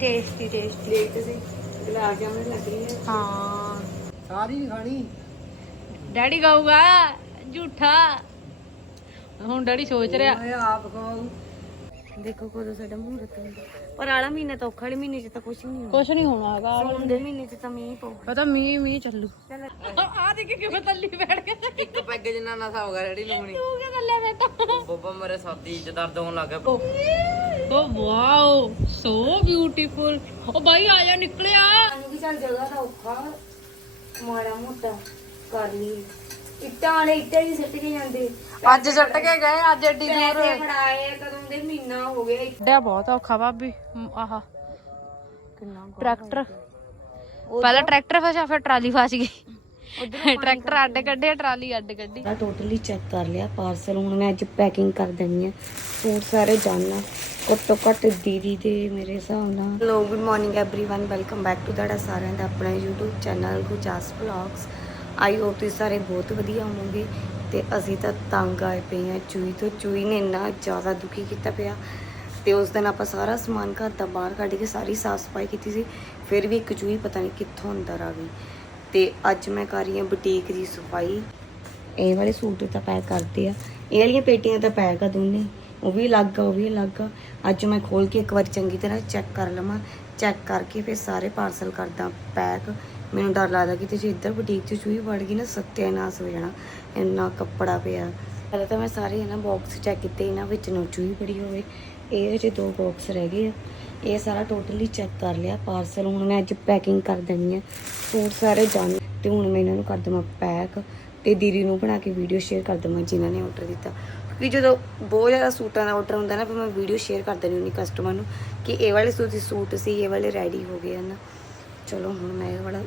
Tasty tasty ਦੇਖਦੇ ਸੀ ਗੁਲਾਬ ਜਾਮੁਨ ਲੱਗ ਰਹੀ ਹੈ। ਹਾਂ ਸਾਰੀ ਨਹੀਂ ਖਾਣੀ। ਡੈਡੀ ਗਾਊਗਾ ਝੂਠਾ। ਹੁਣ ਡੈਡੀ ਸੋਚ ਰਿਹਾ। ਮੈਂ ਆਪ ਖਾਉ ਦੇਖੋ ਕਦੋਂ ਸਾਡਾ ਮੂਹਰਤ ਹੁੰਦਾ। ਪਰ ਆਲਾ ਮਹੀਨਾ ਤਾਂ ਔਖਾ ਵਾਲੇ ਮਹੀਨੇ 'ਚ ਤਾਂ ਕੁਝ ਨਹੀਂ ਹੋਣਾ ਕੁਛ ਨਹੀਂ ਹੋਣਾ ਹੈਗਾ ਸੌਣ ਦੇ ਮਹੀਨੇ। 'ਚ ਤਾਂ ਮੀਂਹ ਪਊ। ਪਤਾ ਮੀਂਹ ਮੀਂਹ ਚੱਲੂ। ਆ ਦੇਖ ਕਿਵੇਂ ਤੱਲੀ ਬੈਠ ਗਿਆ। ਇੱਕ ਪੈਗ ਜਿੰਨਾ ਨਸਾ ਹੋ ਗਿਆ ਰੈਡੀ ਲੂਣੀ ਤੂੰ ਕਿ ਥੱਲੇ ਬੈਠਾ ਬੱਬਾ ਮੇਰੇ ਸਾਥੀ ਚ ਦਰਦ ਹੋਣ ਲੱਗ ਓ ਵਾਓ ਸੋ ਬਿਊਟੀਫੁਲ ਓ ਬਾਈ ਆ ਜਾ ਨਿਕਲਿਆ। ਸਾਨੂੰ ਵੀ ਚੱਲ ਜਗ੍ਹਾ ਦਾ ਔਖਾ ਮਾੜਾ ਮੋਟਾ ਕਰ ਲਈ ਇੱਟਾਂ ਵਾਲੇ ਇੱਟਾਂ ਹੀ ਸਿੱਟ ਕੇ ਜਾਂਦੇ। ਅੱਜ ਸੁੱਟ ਕੇ ਗਏ ਅੱਜ ਏਡੀ ਦੂਰ। ਪੈਸੇ ਫੜਾਏ ਕਦੋਂ ਦੇ ਮਹੀਨਾ ਹੋ ਗਿਆ। ਡਿਆ ਬਹੁਤ ਔਖਾ ਭਾਬੀ ਮ, ਆਹ। ਕਿੰਨਾ ਟਰੈਕਟਰ। ਪਹਿਲਾਂ ਟਰੈਕਟਰ ਫਸਿਆ ਫਿਰ ਟਰਾਲੀ ਫਸ ਗਈ। ਟਰੈਕਟਰ ਅੱਡ ਕੱਢਿਆ। ਟਰਾਲੀ ਅੱਡ ਕੱਢੀ। ਟੋਟਲੀ ਚੈੱਕ ਕਰ ਲਿਆ ਪਾਰਸਲ ਹੁਣ ਮੈਂ ਅੱਜ ਪੈਕਿੰਗ ਕਰ ਦੇਣੀ ਆ ਸੂਟ ਸਾਰੇ ਜਾਣਾ ਘੱਟੋ ਘੱਟ ਦੀਦੀ ਦੇ ਮੇਰੇ ਹਿਸਾਬ ਨਾਲ hello good morning everyone welcome back to ਤੁਹਾਡਾ ਸਾਰਿਆਂ ਦਾ ਆਪਣਾ YouTube ਚੈਨਲ ਗੁਜਾਸ ਵਲੌਗਸ ਆਈ ਹੋਪ ਤੁਸੀਂ ਸਾਰੇ ਬਹੁਤ ਵਧੀਆ ਹੋਵੋਗੇ ਤੇ ਅਸੀਂ ਤਾਂ ਤੰਗ ਆਏ ਪਏ ਆ ਚੂਈ ਤੋਂ ਚੂਈ ਨੇ ਇੰਨਾ ਜ਼ਿਆਦਾ ਦੁਖੀ ਕੀਤਾ ਪਿਆ ਤੇ ਉਸ ਦਿਨ ਆਪਾਂ ਸਾਰਾ ਸਮਾਨ ਘਰ ਦਾ ਬਾਹਰ ਕੱਢ ਕੇ ਸਾਰੀ ਸਾਫ ਸਫਾਈ ਕੀਤੀ ਸੀ ਫਿਰ ਵੀ ਇੱਕ ਚੂਈ ਪਤਾ ਨਹੀਂ ਕਿੱਥੋਂ ਅੰਦਰ ਆ ਗਈ ਤੇ ਅੱਜ ਮੈਂ ਕਰ ਰਹੀ ਹਾਂ ਬੁਟੀਕ ਦੀ ਸਫਾਈ ਇਹ ਵਾਲੇ ਸੂਟ ਤਾਂ ਪੈਕ ਕਰਤੇ ਆ ਇਹ ਵਾਲੀਆਂ ਪੇਟੀਆਂ ਤਾਂ ਪੈਕ ਆ ਦੋਨੇ ਉਹ ਵੀ ਅਲੱਗ ਆ, ਉਹ ਵੀ ਅਲੱਗ ਆ। ਅੱਜ ਮੈਂ ਖੋਲ ਕੇ ਇੱਕ ਵਾਰ ਚੰਗੀ ਤਰ੍ਹਾਂ ਚੈੱਕ ਕਰ ਲਵਾਂ। ਚੈੱਕ ਕਰਕੇ ਫਿਰ ਸਾਰੇ ਪਾਰਸਲ ਕਰਦਾ ਪੈਕ ਮੈਨੂੰ ਡਰ ਲੱਗਦਾ ਕਿ ਜੇ ਇੱਧਰ ਬੁਟੀਕ 'ਚ ਚੂਹੀ ਵੜ ਗਈ ਨਾ, ਸੱਤਿਆਨਾਸ਼ ਹੋ ਜਾਣਾ। ਇੰਨਾ ਕੱਪੜਾ ਪਿਆ। ਪਹਿਲਾਂ ਤਾਂ ਮੈਂ ਸਾਰੇ ਇਹਨਾਂ ਬਾਕਸ ਚੈੱਕ ਕੀਤੇ, ਇਹਨਾਂ ਵਿੱਚ ਨੂੰ ਚੂਹੀ ਬੜੀ ਹੋਵੇ। ਇਹ ਜੇ ਦੋ ਬਾਕਸ ਰਹਿ ਗਏ ਆ। ਇਹ ਸਾਰਾ ਟੋਟਲੀ ਚੈੱਕ ਕਰ ਲਿਆ ਪਾਰਸਲ ਹੁਣ ਮੈਂ ਅੱਜ ਪੈਕਿੰਗ ਕਰ ਦੇਣੀ ਆ ਸੂਟ ਸਾਰੇ ਜਾਣ। ਤੇ ਹੁਣ ਮੈਂ ਇਹਨਾਂ ਨੂੰ ਕਰ ਦਵਾਂ ਪੈਕ ਤੇ ਦੀਦੀ ਨੂੰ ਬਣਾ ਕੇ ਵੀਡੀਓ ਸ਼ੇਅਰ ਕਰ ਦਵਾਂ, ਜਿਨ੍ਹਾਂ ਨੇ ਆਰਡਰ ਦਿੱਤਾ। ਵੀ ਜਦੋਂ ਬਹੁਤ ਜ਼ਿਆਦਾ ਸੂਟਾਂ ਦਾ ਆਰਡਰ ਹੁੰਦਾ ਨਾ, ਫਿਰ ਮੈਂ ਵੀਡੀਓ ਸ਼ੇਅਰ ਕਰ ਦਿੰਦੀ ਹੁੰਦੀ ਕਸਟਮਰ ਨੂੰ ਕਿ ਇਹ ਵਾਲੇ ਸੂਟ ਸੂਟ ਸੀ, ਇਹ ਵਾਲੇ ਰੈਡੀ ਹੋ ਗਏ ਹਨ। ਚਲੋ ਹੁਣ ਮੈਂ ਇਹ ਵਾਲਾ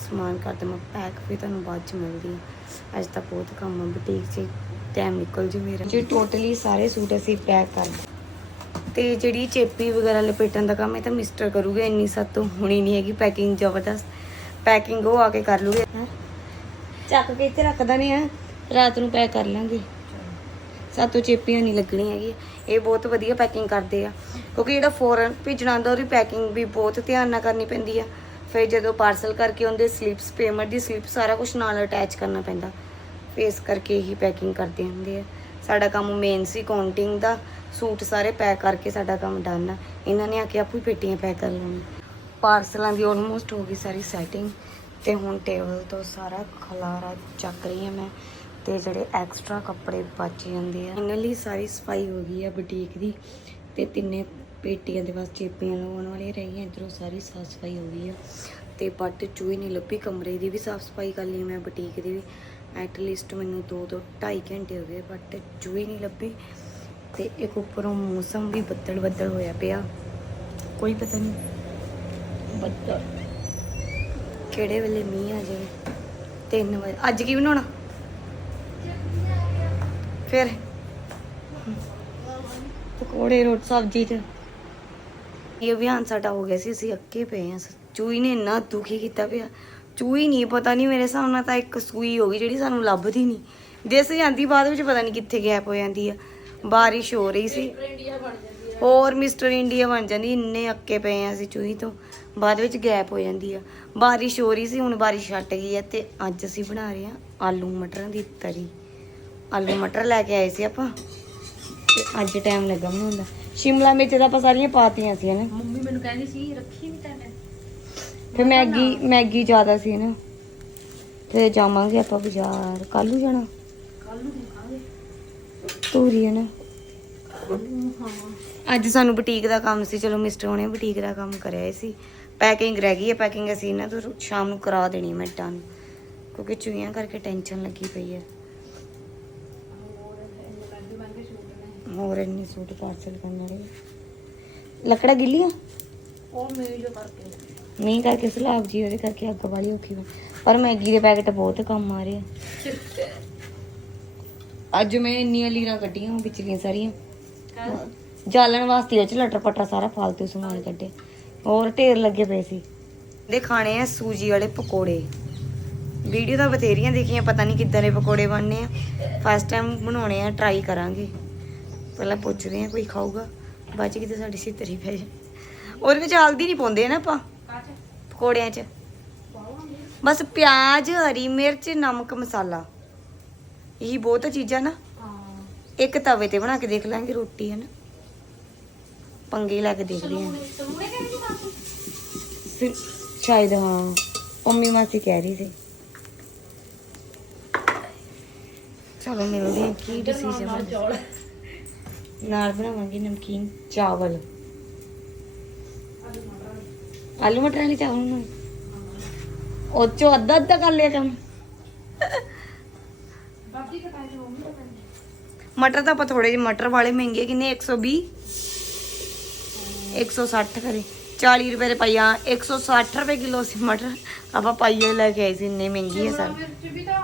ਸਮਾਨ ਕਰ ਦਵਾਂ ਪੈਕ ਵੀ ਤੁਹਾਨੂੰ ਬਾਅਦ ਚ ਮਿਲਦੀ ਹਾਂ। ਅੱਜ ਤਾਂ ਬਹੁਤ ਕੰਮ ਆ ਬੁਟੀਕ 'ਚ ਟਾਈਮ ਨਿਕਲ ਜੂ ਮੇਰਾ। ਜੀ ਟੋਟਲੀ ਸਾਰੇ ਸੂਟ ਅਸੀਂ ਪੈਕ ਕਰ ਤੇ ਜਿਹੜੀ ਚੇਪੀ ਵਗੈਰਾ ਲਪੇਟਣ ਦਾ ਕੰਮ, ਇਹ ਤਾਂ ਮਿਸਟਰ ਕਰੂਗੇ, ਇੰਨੀ ਸਾਤੋਂ ਹੋਣੀ ਨਹੀਂ ਹੈਗੀ ਪੈਕਿੰਗ ਜ਼ਬਰਦਸਤ। ਪੈਕਿੰਗ ਉਹ ਆ ਕੇ ਕਰ ਲੂਗੇ। ਚੱਕ ਕੇ ਇੱਥੇ ਰੱਖਦਾ ਨਹੀਂ ਆ, ਰਾਤ ਨੂੰ ਪੈਕ ਕਰ ਲਾਂਗੇ। ਸਾਤੋਂ ਚੇਪੀਆਂ ਨਹੀਂ ਲੱਗਣੀਆਂ ਹੈਗੀ ਇਹ ਬਹੁਤ ਵਧੀਆ ਪੈਕਿੰਗ ਕਰਦੇ ਆ। ਕਿਉਂਕਿ ਜਿਹੜਾ ਫੋਰਨ ਭੇਜਣਾ ਹੁੰਦਾ, ਉਹਦੀ ਪੈਕਿੰਗ ਵੀ ਬਹੁਤ ਧਿਆਨ ਨਾਲ ਕਰਨੀ ਪੈਂਦੀ ਆ। ਫਿਰ ਜਦੋਂ ਪਾਰਸਲ ਕਰਕੇ ਉਹਦੇ ਸਲਿੱਪਸ ਪੇਮੈਂਟ ਦੀ ਸਲਿੱਪ ਸਾਰਾ ਕੁਝ ਨਾਲ ਅਟੈਚ ਕਰਨਾ ਪੈਂਦਾ। ਫੇਸ ਕਰਕੇ ਹੀ ਪੈਕਿੰਗ ਕਰਦੇ ਹੁੰਦੇ ਆ। ਸਾਡਾ ਕੰਮ ਮੇਨ ਸੀ ਕਾਊਂਟਿੰਗ ਦਾ। ਸੂਟ ਸਾਰੇ ਪੈਕ ਕਰਕੇ ਸਾਡਾ ਕੰਮ ਡਨ ਆ। ਇਹਨਾਂ ਨੇ ਆ ਕੇ ਆਪੂ ਪੇਟੀਆਂ ਪੈਕ ਕਰ ਲੈਣੀਆਂ ਪਾਰਸਲਾਂ ਦੀ ਆਲਮੋਸਟ ਹੋ ਗਈ ਸਾਰੀ ਸੈਟਿੰਗ ਤੇ ਹੁਣ ਟੇਬਲ ਤੋਂ ਸਾਰਾ ਖਲਾਰਾ ਚੱਕ ਰਹੀ ਹਾਂ ਮੈਂ। ਤੇ ਜਿਹੜੇ ਐਕਸਟਰਾ ਕੱਪੜੇ ਬਚ ਜਾਂਦੇ ਆ। ਫਾਈਨਲੀ ਸਾਰੀ ਸਫ਼ਾਈ ਹੋ ਗਈ ਆ ਬੁਟੀਕ ਦੀ ਤੇ ਤਿੰਨੇ ਪੇਟੀਆਂ ਦੇ ਬਸ ਚੇਪੀਆਂ ਲਵਾਉਣ ਵਾਲੀਆਂ ਰਹੀਆਂ ਇਧਰੋਂ ਸਾਰੀ ਸਾਫ਼ ਸਫ਼ਾਈ ਹੋ ਗਈ ਆ। ਤੇ ਬਟ ਚੂਹੀ ਨਹੀਂ ਲੱਭੀ, ਕਮਰੇ ਦੀ ਵੀ ਸਾਫ਼ ਸਫ਼ਾਈ ਕਰ ਲਈ ਮੈਂ ਬੁਟੀਕ ਦੀ ਵੀ। ਐਟ ਲੀਸਟ ਮੈਨੂੰ 2 ਤੋਂ 2.5 ਘੰਟੇ ਹੋ ਗਏ ਬਟ ਚੂਹੀ ਨਹੀਂ ਲੱਭੀ ਤੇ ਇੱਕ ਉੱਪਰੋਂ ਮੌਸਮ ਵੀ ਬੱਦਲ ਬੱਦਲ ਹੋਇਆ ਪਿਆ। ਕੋਈ ਪਤਾ ਨਹੀਂ ਬੱਦਲ ਕਿਹੜੇ ਵੇਲੇ ਮੀਂਹ ਆ ਜਾਵੇ। 3 ਵਜੇ ਅੱਜ ਕੀ ਬਣਾਉਣਾ? ਫਿਰ ਪਕੌੜੇ ਰੋਟ ਸਬਜ਼ੀ ਚ ਇਹ ਅਭਿਆਨ ਸਾਡਾ ਹੋ ਗਿਆ ਸੀ ਅਸੀਂ ਅੱਕੇ ਪਏ ਆ ਚੂਈ ਨੇ ਇੰਨਾ ਦੁਖੀ ਕੀਤਾ ਪਿਆ। ਚੂਈ ਨਹੀਂ ਪਤਾ ਨਹੀਂ ਮੇਰੇ ਹਿਸਾਬ ਨਾਲ ਤਾਂ ਇੱਕ ਸੂਈ ਹੋ ਗਈ ਜਿਹੜੀ ਸਾਨੂੰ ਲੱਭਦੀ ਨਹੀਂ। ਦਿਸ ਜਾਂਦੀ ਬਾਅਦ ਵਿੱਚ ਪਤਾ ਨਹੀਂ ਕਿੱਥੇ ਗੈਪ ਹੋ ਜਾਂਦੀ ਆ। ਬਾਰਿਸ਼ ਹੋ ਰਹੀ ਸੀ। ਹੋਰ ਮਿਸਟਰ ਇੰਡੀਆ ਬਣ ਜਾਂਦੀ ਇੰਨੇ ਅੱਕੇ ਪਏ ਆ ਅਸੀਂ ਚੂਹੀ ਤੋਂ। ਬਾਅਦ ਵਿੱਚ ਗੈਪ ਹੋ ਜਾਂਦੀ ਆ। ਬਾਰਿਸ਼ ਹੋ ਰਹੀ ਸੀ ਹੁਣ ਬਾਰਿਸ਼ ਹਟ ਗਈ ਆ ਤੇ ਅੱਜ ਅਸੀਂ ਬਣਾ ਰਹੇ ਆ ਆਲੂ ਮਟਰਾਂ ਦੀ ਤਰੀ। ਆਲੂ ਮਟਰ ਲੈ ਕੇ ਆਏ ਸੀ ਆਪਾਂ। ਤੇ ਅੱਜ ਟਾਈਮ ਲੱਗਾ ਬਣਾਉਣ ਦਾ ਸ਼ਿਮਲਾ ਮਿਰਚ ਤਾਂ ਆਪਾਂ ਸਾਰੀਆਂ ਪਾਤੀਆਂ ਸੀ ਨਾ ਮੰਮੀ ਮੈਨੂੰ ਕਹਿੰਦੀ ਸੀ ਰੱਖੀ ਵੀ ਤਾਂ ਫਿਰ ਮੈਗੀ ਮੈਗੀ ਜ਼ਿਆਦਾ ਸੀ ਨਾ ਤੇ ਜਾਵਾਂਗੇ ਆਪਾਂ ਬਾਜ਼ਾਰ। ਕੱਲ ਨੂੰ ਜਾਣਾ? ਕੱਲ ਨੂੰ ਦੇਖਾਂਗੇ ਧੂਰੀ ਹੈ ਨਾ ਹਾਂ ਅੱਜ ਸਾਨੂੰ ਬੁਟੀਕ ਦਾ ਕੰਮ ਸੀ। ਚਲੋ ਮਿਸਟਰ ਹੋਣੇ ਬੁਟੀਕ ਦਾ ਕੰਮ ਕਰਿਆ ਸੀ। ਪੈਕਿੰਗ ਰਹਿ ਗਈ ਹੈ। ਪੈਕਿੰਗ ਅਸੀਂ ਇਹਨਾਂ ਤੋਂ ਸ਼ਾਮ ਨੂੰ ਕਰਾ ਦੇਣੀ ਮੈਂ ਡਨ ਕਿਉਂਕਿ ਚੂਈਆਂ ਕਰਕੇ ਟੈਨਸ਼ਨ ਲੱਗੀ ਪਈ ਹੈ। ਹੋਰ ਇੰਨੀ ਸੂਟ ਪਾਰਸਲ ਕਰਨ ਵਾਲੇ ਲੱਕੜਾ ਗਿੱਲੀਆਂ? ਉਹ ਮੇਜ ਕਰਕੇ। ਨਹੀਂ ਕਰਕੇ ਸਲਾਬ ਜੀ ਉਹਦੇ ਕਰਕੇ ਅੱਗ ਵਾਲੀ ਔਖੀ ਪਰ ਮੈਗੀ ਦੇ ਪੈਕਟ ਬਹੁਤ ਕੰਮ ਆ ਰਹੇ ਆ। ਅੱਜ ਮੈਂ ਇੰਨੀਆਂ ਲੀਰਾਂ ਕੱਢੀਆਂ ਵਿਚਲੀਆਂ ਸਾਰੀਆਂ। ਜਾਲਣ ਵਾਸਤੇ ਉਹ ਚ ਲਟਰ ਪਟਰ ਸਾਰਾ ਫਾਲਤੂ ਸਮਾਨ ਕੱਢੇ। ਹੋਰ ਢੇਰ ਲੱਗੇ ਪਏ ਸੀ। ਦੇ ਖਾਣੇ ਆ ਸੂਜੀ ਵਾਲੇ ਪਕੌੜੇ। ਵੀਡੀਓ ਤਾਂ ਬਥੇਰੀਆਂ ਦੇਖੀਆਂ ਪਤਾ ਨਹੀਂ ਕਿੱਦਾਂ ਦੇ ਪਕੌੜੇ ਬਣਨੇ ਆ। ਫਸਟ ਟਾਈਮ ਬਣਾਉਣੇ ਆ ਟਰਾਈ ਕਰਾਂਗੇ। ਪਹਿਲਾਂ ਪੁੱਛਦੇ ਆ ਕੋਈ ਖਾਊਗਾ, ਬਾਅਦ ਚ ਕਿਤੇ ਸਾਡੀ ਸਿੱਤਰੀ ਪੈ ਜਾ ਉਹਦੇ ਵਿੱਚ ਹਲਦੀ ਨਹੀਂ ਪਾਉਂਦੇ ਨਾ ਆਪਾਂ? ਪਕੌੜਿਆਂ 'ਚ। ਬਸ ਪਿਆਜ਼, ਹਰੀ ਮਿਰਚ, ਨਮਕ ਮਸਾਲਾ। ਇਹੀ ਬਹੁਤ ਚੀਜ਼ਾਂ ਨਾ। ਇੱਕ ਤਵੇ ਤੇ ਬਣਾ ਕੇ ਦੇਖ ਲਾਂਗੇ ਰੋਟੀ ਹੈ ਨਾ ਪੰਗੇ ਲੈ ਕੇ ਦੇਖਦੇ ਆਂ ਫਿਰ ਸ਼ਾਇਦ ਹਾਂ, ਮੰਮੀ ਮਾਸੀ ਕਹਿ ਰਹੀ ਸੀ। ਚਲੋ ਮਿਲਦੇ ਆ ਕੀ ਡਿਸੀਜਨ ਨਾਲ ਬਣਾਵਾਂਗੇ ਨਮਕੀਨ ਚਾਵਲ। ਆਲੂ ਮਟਰ ਵਾਲੇ ਚਾਵਲ ਨੂੰ ਉਹ ਚੋਂ ਅੱਧਾ ਅੱਧਾ ਕਰ ਲਿਆ ਕੰਮ। ਮਟਰ ਤਾਂ ਆਪਾਂ ਥੋੜੇ ਜਿਹੇ ਮਟਰ ਵਾਲੇ ਮਹਿੰਗੇ ਕਿੰਨੇ? 120 160 ਕਰੇ। 40 ਰੁਪਏ ਦੇ ਪਾਈਆ 160 ਰੁਪਏ ਕਿਲੋ ਸੀ ਮਟਰ। ਆਪਾਂ ਪਾਈਏ ਲੈ ਕੇ ਆਏ ਸੀ ਇੰਨੇ ਮਹਿੰਗੀ ਹੈ ਸਰ। ਮਿਰਚ ਵੀ ਤਾਂ